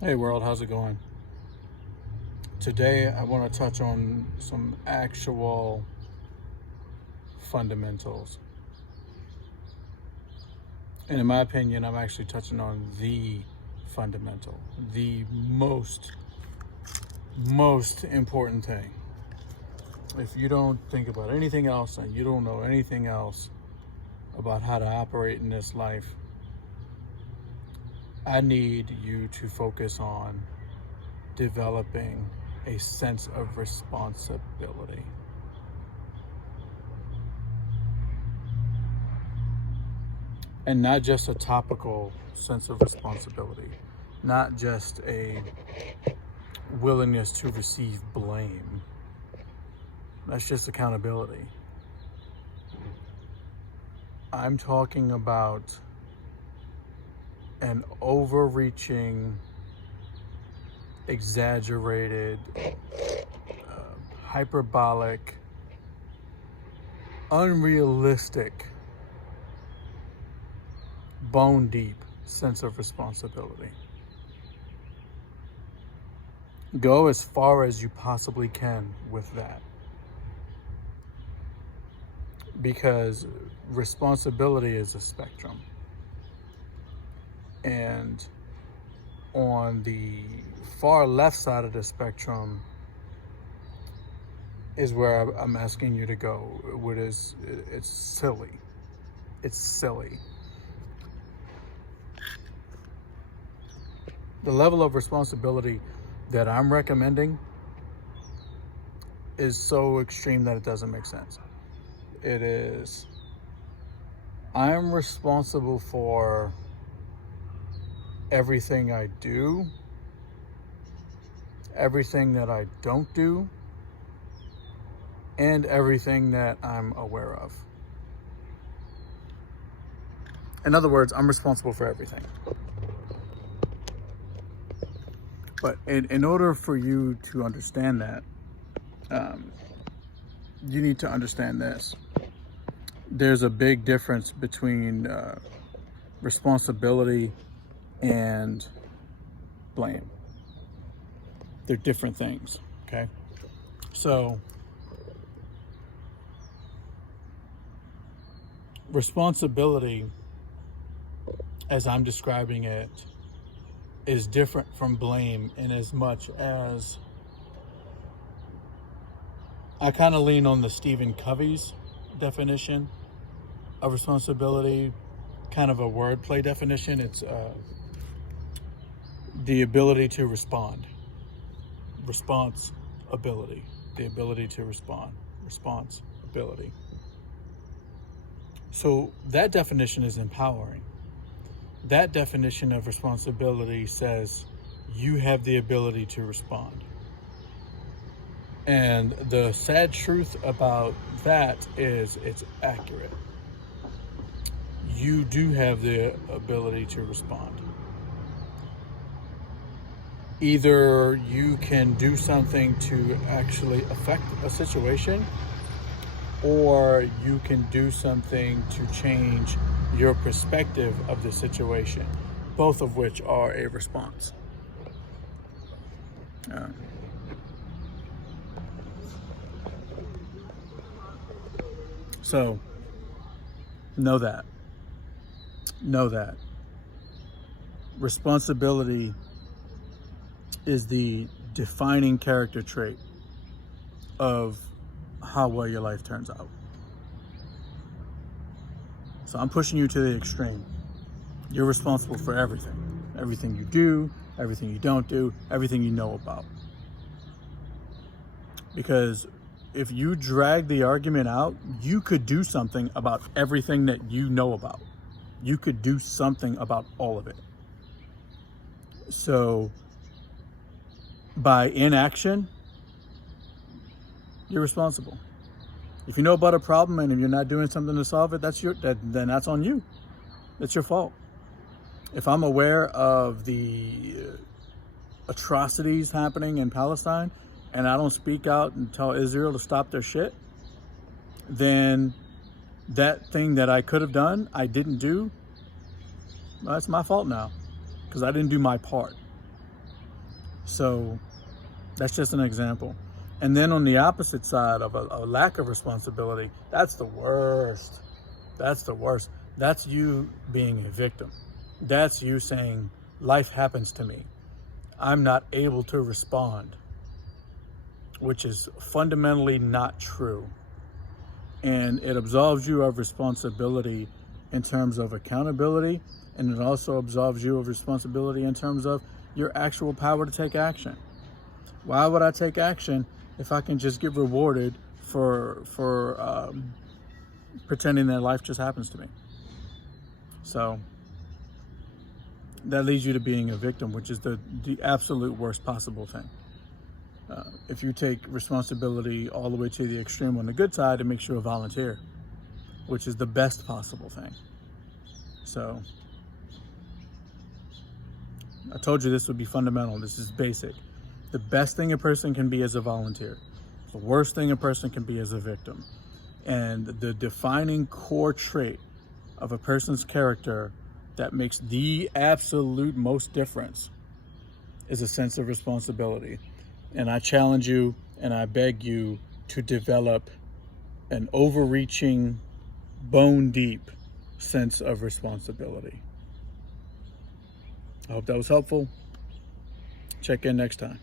Hey world, how's it going? Today I want to touch on some actual fundamentals. And in my opinion, I'm actually touching on the fundamental, the most important thing. If you don't think about anything else and you don't know anything else about how to operate in this life, I need you to focus on developing a sense of responsibility. And not just a topical sense of responsibility, not just a willingness to receive blame. That's just accountability. I'm talking about an overreaching, exaggerated, hyperbolic, unrealistic, bone deep sense of responsibility. Go as far as you possibly can with that. Because responsibility is a spectrum. And on the far left side of the spectrum is where I'm asking you to go, which is, it's silly. It's silly. The level of responsibility that I'm recommending is so extreme that it doesn't make sense. It is, I'm responsible for everything I do, everything that I don't do, and everything that I'm aware of. In other words, I'm responsible for everything. But in order for you to understand that, you need to understand this. There's a big difference between responsibility and blame. They're different things, okay? So, responsibility, as I'm describing it, is different from blame in as much as I kind of lean on the Stephen Covey's definition of responsibility, kind of a wordplay definition. It's the ability to respond, response ability, the ability to respond, response ability. So that definition is empowering. That definition of responsibility says you have the ability to respond. And the sad truth about that is it's accurate. You do have the ability to respond. Either you can do something to actually affect a situation, or you can do something to change your perspective of the situation, both of which are a response. So, know that. Know that. Responsibility is the defining character trait of how well your life turns out. So I'm pushing you to the extreme. You're responsible for everything. Everything you do, everything you don't do, everything you know about. Because if you drag the argument out, you could do something about everything that you know about. You could do something about all of it. So by inaction, you're responsible. If you know about a problem and if you're not doing something to solve it, then that's on you. It's your fault. If I'm aware of the atrocities happening in Palestine and I don't speak out and tell Israel to stop their shit, then that thing that I could have done, I didn't do, well, that's my fault now because I didn't do my part. So that's just an example. And then on the opposite side of a lack of responsibility, that's the worst. That's the worst. That's you being a victim. That's you saying, life happens to me. I'm not able to respond, which is fundamentally not true. And it absolves you of responsibility in terms of accountability, and it also absolves you of responsibility in terms of your actual power to take action. Why would I take action if I can just get rewarded for pretending that life just happens to me? So that leads you to being a victim, which is the absolute worst possible thing. If you take responsibility all the way to the extreme on the good side, it makes you a volunteer, which is the best possible thing. So I told you this would be fundamental. This is basic. The best thing a person can be is a volunteer. The worst thing a person can be is a victim. And the defining core trait of a person's character that makes the absolute most difference is a sense of responsibility. And I challenge you and I beg you to develop an overreaching, bone deep sense of responsibility. I hope that was helpful. Check in next time.